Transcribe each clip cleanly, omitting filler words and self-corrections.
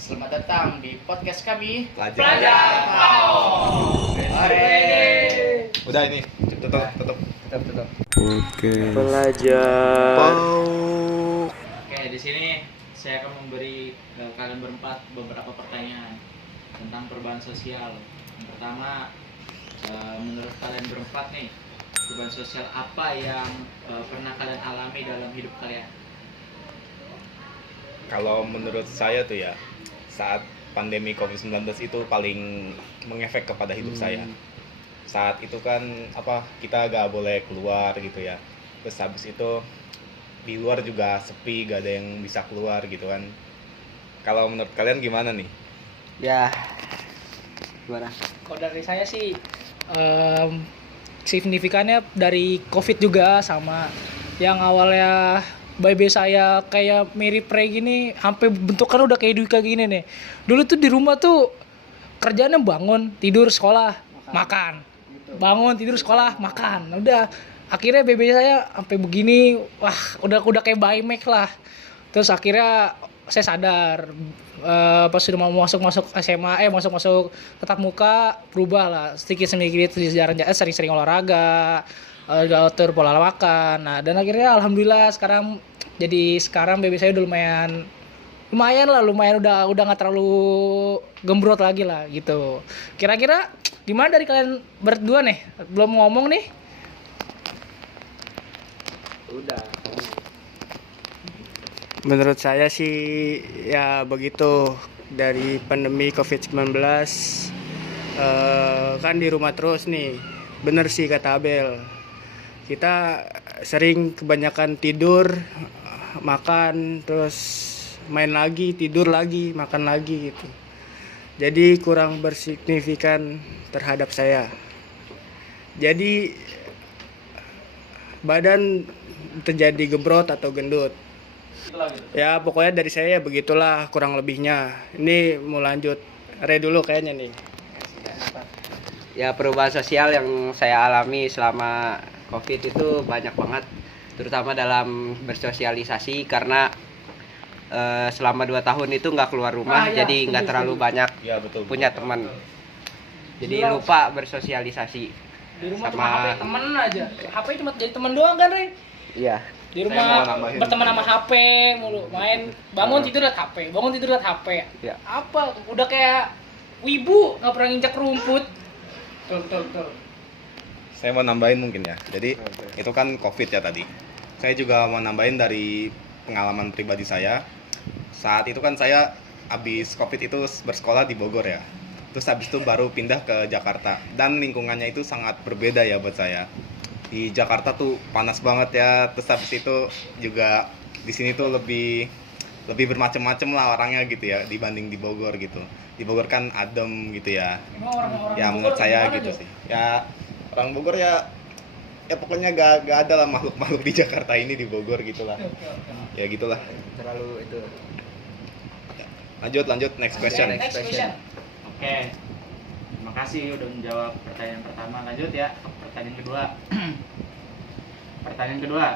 Selamat datang di podcast kami Pelajar Pau. Udah ini, tutup. Oke. Pelajar Pau. Oke, di sini saya akan memberi kalian berempat beberapa pertanyaan tentang perubahan sosial. Yang pertama, menurut kalian berempat nih, perubahan sosial apa yang pernah kalian alami dalam hidup kalian? Kalau menurut saya tuh ya, saat pandemi COVID-19 itu paling mengefek kepada hidup saya. Saat itu kan kita gak boleh keluar gitu ya. Terus habis itu di luar juga sepi, gak ada yang bisa keluar gitu kan. Kalau menurut kalian gimana nih? ya gimana? Kalau dari saya sih signifikannya dari COVID juga sama yang awalnya baby saya kayak mirip Prey gini, sampai bentukan udah kayak Dwika gini nih. Dulu tuh di rumah tuh kerjaannya bangun, tidur, sekolah, makan. Bangun, tidur, sekolah, makan. Udah akhirnya baby saya sampai begini, wah udah kayak bayi Mac lah. Terus akhirnya saya sadar pas sudah mau masuk SMA, masuk tatap muka, berubah lah sedikit sering nolaraga, atur pola makan. Nah, dan akhirnya alhamdulillah sekarang baby saya udah lumayan udah nggak terlalu gembrot lagi lah gitu. Kira-kira gimana dari kalian berdua nih? Belum ngomong nih. Udah. Menurut saya sih ya begitu, dari pandemi COVID-19 kan di rumah terus nih. Bener sih kata Abel, kita sering kebanyakan tidur, makan, terus main lagi, tidur lagi, makan lagi gitu. Jadi kurang bersignifikan terhadap saya. Jadi badan terjadi gebrot atau gendut. Ya pokoknya dari saya begitulah kurang lebihnya. Ini mau lanjut Re dulu kayaknya nih. Ya, perubahan sosial yang saya alami selama COVID itu banyak banget, terutama dalam bersosialisasi karena selama 2 tahun itu nggak keluar rumah, jadi nggak terlalu banyak Ya betul. punya teman. Jadi lupa bersosialisasi. Di rumah Sama- cuma HP temen aja. HP cuma jadi temen doang kan, Re? Iya. Di Saya rumah mau nambahin. berteman sama HP mulu, main bangun tidur liat HP, bangun tidur liat HP. Ya. Apa? Udah kayak wibu, nggak pernah nginjak rumput. Betul. Saya mau nambahin mungkin ya. Jadi itu kan COVID ya tadi. Saya juga mau nambahin dari pengalaman pribadi saya. Saat itu kan saya habis COVID itu bersekolah di Bogor ya. Terus habis itu baru pindah ke Jakarta. Dan lingkungannya itu sangat berbeda ya buat saya. Di Jakarta tuh panas banget ya. Terus habis itu juga di sini tuh lebih bermacam-macam lah orangnya gitu ya dibanding di Bogor gitu. Di Bogor kan adem gitu ya. Emang orang-orang Ya Bogor menurut saya gimana, gitu Jo? sih. Ya orang Bogor ya pokoknya gak ada lah makhluk-makhluk di Jakarta ini di Bogor gitulah. Ya gitulah. Terlalu itu. Lanjut next question. Next question. Oke. Terima kasih udah menjawab pertanyaan pertama. Lanjut ya ke pertanyaan kedua. Pertanyaan kedua,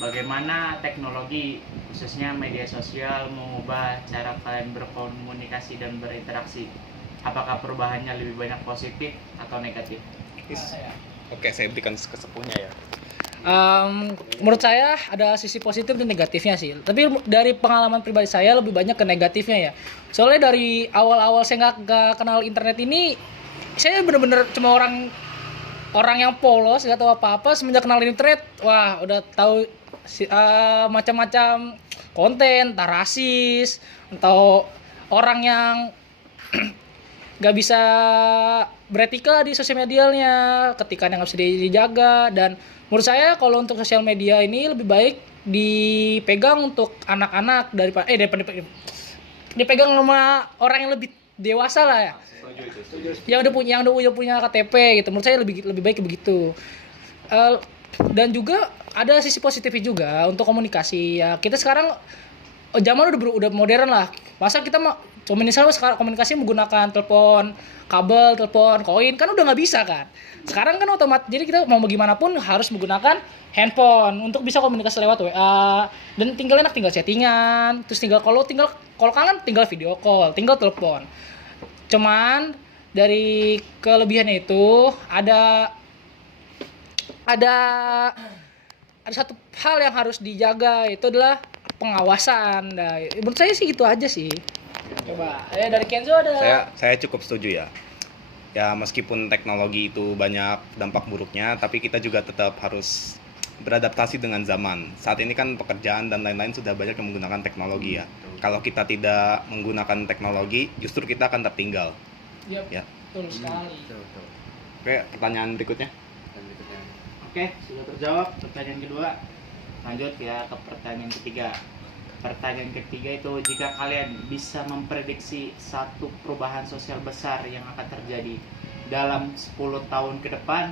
bagaimana teknologi khususnya media sosial mengubah cara kalian berkomunikasi dan berinteraksi? Apakah perubahannya lebih banyak positif atau negatif? Oke, saya berikan kesepuhnya ya. Menurut saya ada sisi positif dan negatifnya sih. Tapi dari pengalaman pribadi saya lebih banyak ke negatifnya ya. Soalnya dari awal-awal saya nggak kenal internet ini, saya bener-bener cuma orang yang polos, nggak tahu apa-apa. Semenjak kenal internet, wah udah tahu macam-macam konten, entah rasis, atau orang yang nggak bisa beretika di sosial medianya, ketika yang nggak bisa dijaga. Dan menurut saya kalau untuk sosial media ini lebih baik dipegang untuk anak-anak daripada dipegang sama orang yang lebih dewasa lah ya. Yang udah punya KTP gitu. Menurut saya lebih baik begitu. Dan juga ada sisi positifnya juga untuk komunikasi ya. Kita sekarang zaman udah modern lah. Masa kita mah sekarang komunikasi menggunakan telepon kabel, telepon koin kan udah nggak bisa kan. Sekarang kan otomatis, jadi kita mau bagaimanapun harus menggunakan handphone untuk bisa komunikasi lewat WA, dan tinggal chattingan, terus kalau kangen tinggal video call, tinggal telepon. Cuman dari kelebihannya itu ada satu hal yang harus dijaga, itu adalah pengawasan. Nah, menurut saya sih itu aja sih. Coba dari Kenzo ada. Saya cukup setuju ya. Ya meskipun teknologi itu banyak dampak buruknya, tapi kita juga tetap harus beradaptasi dengan zaman. Saat ini kan pekerjaan dan lain-lain sudah banyak yang menggunakan teknologi ya. Kalau kita tidak menggunakan teknologi, justru kita akan tertinggal. Yep, Ya. betul sekali. Oke, pertanyaan berikutnya. Oke, sudah terjawab pertanyaan kedua. Lanjut ya ke pertanyaan ketiga. Pertanyaan ketiga itu, jika kalian bisa memprediksi satu perubahan sosial besar yang akan terjadi dalam 10 tahun ke depan,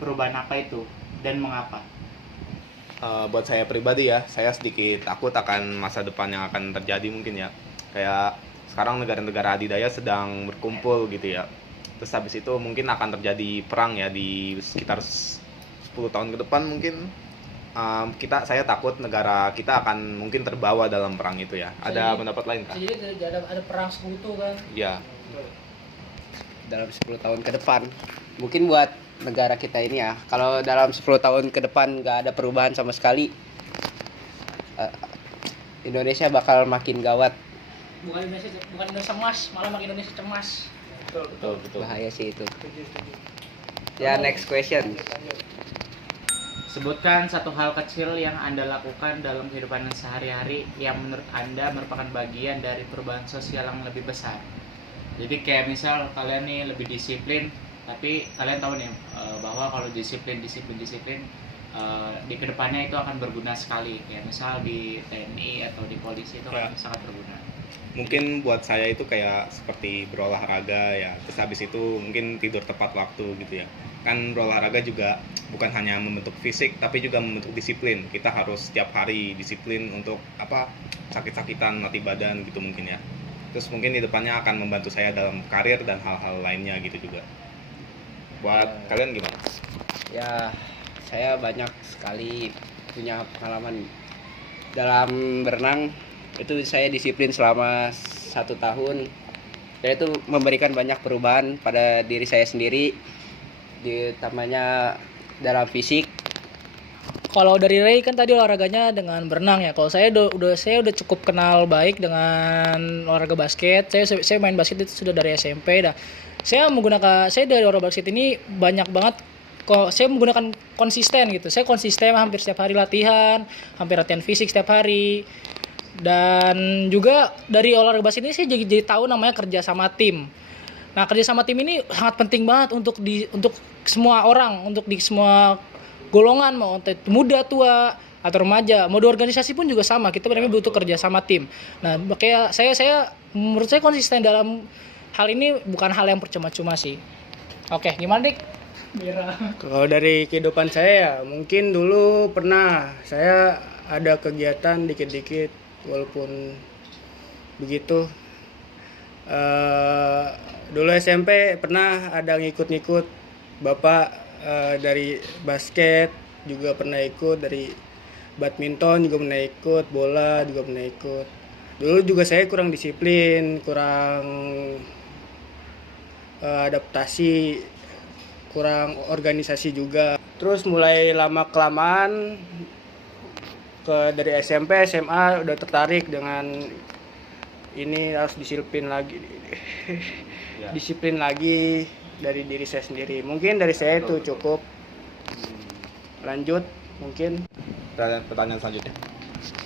perubahan apa itu dan mengapa? Buat saya pribadi ya, saya sedikit takut akan masa depan yang akan terjadi mungkin ya. Kayak sekarang negara-negara adidaya sedang berkumpul gitu ya. Terus habis itu mungkin akan terjadi perang ya di sekitar 10 tahun ke depan mungkin. Saya takut negara kita akan mungkin terbawa dalam perang itu ya. Ada pendapat lain kah? Jadi ada perang sekutu kan. Ya. Dalam 10 tahun ke depan. Mungkin buat negara kita ini ya, kalau dalam 10 tahun ke depan nggak ada perubahan sama sekali, Indonesia bakal makin gawat. Bukan Indonesia emas, malah makin Indonesia cemas. Betul. Bahaya sih itu. Ya, next question. Sebutkan satu hal kecil yang Anda lakukan dalam kehidupan sehari-hari yang menurut Anda merupakan bagian dari perubahan sosial yang lebih besar. Jadi kayak misal kalian nih lebih disiplin, tapi kalian tahu nih bahwa kalau disiplin di kedepannya itu akan berguna sekali. Kayak misal di TNI atau di polisi itu kan sangat berguna. Mungkin buat saya itu kayak seperti berolahraga ya. Terus habis itu mungkin tidur tepat waktu gitu ya. Kan berolahraga juga bukan hanya membentuk fisik tapi juga membentuk disiplin. Kita harus setiap hari disiplin untuk sakit-sakitan, latih badan gitu mungkin ya. Terus mungkin di depannya akan membantu saya dalam karir dan hal-hal lainnya gitu juga. Buat kalian gimana? Ya, saya banyak sekali punya pengalaman dalam berenang. Itu saya disiplin selama 1 tahun, dan itu memberikan banyak perubahan pada diri saya sendiri, utamanya dalam fisik. Kalau dari Ray kan tadi olahraganya dengan berenang ya. Kalau saya udah cukup kenal baik dengan olahraga basket. Saya main basket itu sudah dari SMP dah. Saya dari olahraga basket ini banyak banget kok saya menggunakan konsisten gitu. Saya konsisten hampir setiap hari latihan, hampir latihan fisik setiap hari. Dan juga dari olahraga basket ini saya jadi tahu namanya kerja sama tim. Nah, kerja sama tim ini sangat penting banget untuk semua orang, untuk di semua golongan, mau muda, tua, atau remaja, mau di organisasi pun juga sama. Kita benar-benar butuh kerja sama tim. Nah, makanya menurut saya konsisten dalam hal ini bukan hal yang percuma-cuma sih. Oke, gimana Dik? Kalau dari kehidupan saya, mungkin dulu pernah saya ada kegiatan dikit-dikit, walaupun begitu. Dulu SMP pernah ada ngikut-ngikut bapak dari basket, juga pernah ikut dari badminton, juga pernah ikut bola, juga pernah ikut. Dulu juga saya kurang disiplin, kurang adaptasi, kurang organisasi juga. Terus mulai lama kelamaan dari SMP, SMA udah tertarik dengan ini, harus disiplin lagi. Disiplin lagi dari diri saya sendiri. Mungkin dari saya itu cukup. Lanjut mungkin. Pertanyaan selanjutnya.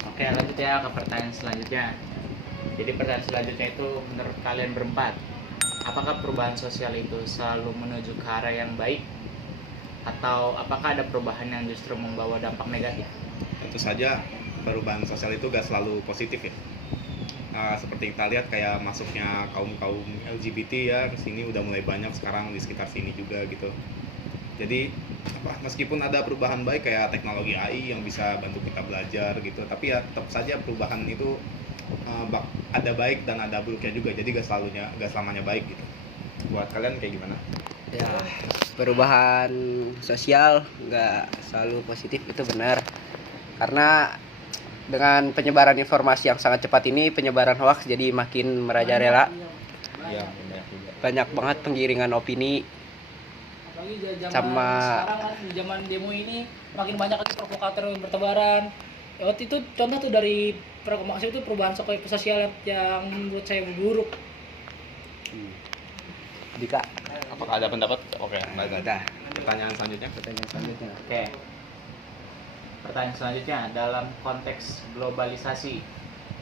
Oke, lanjut ya ke pertanyaan selanjutnya. Jadi pertanyaan selanjutnya itu, menurut kalian berempat, apakah perubahan sosial itu selalu menuju ke arah yang baik? Atau apakah ada perubahan yang justru membawa dampak negatif? Tentu saja perubahan sosial itu gak selalu positif ya. Seperti kita lihat kayak masuknya kaum LGBT ya ke sini udah mulai banyak sekarang di sekitar sini juga gitu. Jadi meskipun ada perubahan baik kayak teknologi AI yang bisa bantu kita belajar gitu, tapi ya tetap saja perubahan itu ada baik dan ada buruknya juga, jadi gak selamanya baik gitu. Buat kalian kayak gimana? Ya, perubahan sosial nggak selalu positif, itu benar. Karena dengan penyebaran informasi yang sangat cepat ini, penyebaran hoax jadi makin merajalela. Iya, banyak juga. Banyak banget penggiringan opini. Apalagi zaman Sama- sekarang kan, di zaman demo ini makin banyak lagi provokator yang bertebaran. Ya, waktu itu contoh tuh dari maksud itu perubahan sosial yang menurut saya buruk. Dika, Apakah ada pendapat? Oke, ada. pertanyaan selanjutnya. Pertanyaan selanjutnya. Oke. Pertanyaan selanjutnya, dalam konteks globalisasi,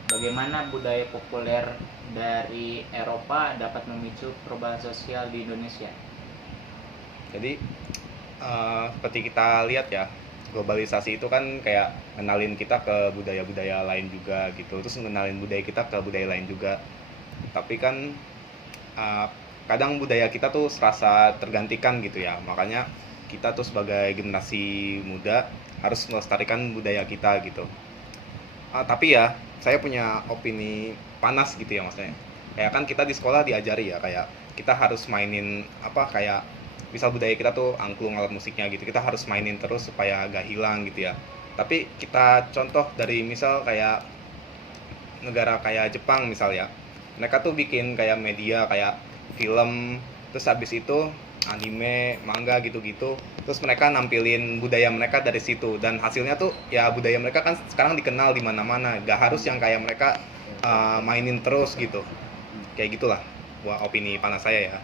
bagaimana budaya populer dari Eropa dapat memicu perubahan sosial di Indonesia? Jadi seperti kita lihat ya, globalisasi itu kan kayak ngenalin kita ke budaya-budaya lain juga gitu, terus ngenalin budaya kita ke budaya lain juga. Tapi kan kadang budaya kita tuh serasa tergantikan gitu ya, makanya kita tuh sebagai generasi muda harus melestarikan budaya kita gitu. Tapi ya saya punya opini panas gitu ya, maksudnya kayak kan kita di sekolah diajari ya, kayak kita harus mainin kayak misal budaya kita tuh angklung alat musiknya gitu, kita harus mainin terus supaya gak hilang gitu ya. Tapi kita contoh dari misal kayak negara kayak Jepang misal ya, mereka tuh bikin kayak media kayak film, terus habis itu anime, manga gitu-gitu, terus mereka nampilin budaya mereka dari situ, dan hasilnya tuh ya budaya mereka kan sekarang dikenal di mana-mana, gak harus yang kayak mereka mainin terus gitu. Kayak gitulah buat opini panas saya ya.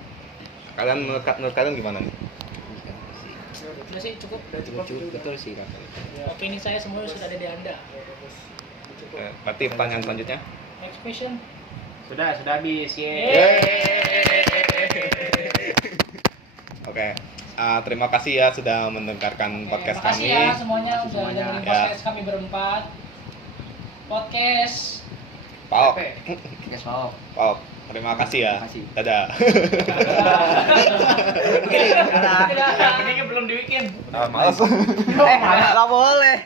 Kalian menurut kalian gimana nih? Udah sih cukup, udah cukup. Betul sih, Kak. Opini saya semua sudah ada di Anda. Berarti pertanyaan selanjutnya. Next question. Sudah habis. Oke, terima kasih ya sudah mendengarkan podcast Makasih kami. ya semuanya udah semuanya. dengerin Ya. podcast kami berempat. Podcast Paok, Guys, mau. Paok, terima kasih ya. Terima kasih. Dadah. Yang penting belum dibikin. Males. Nggak boleh.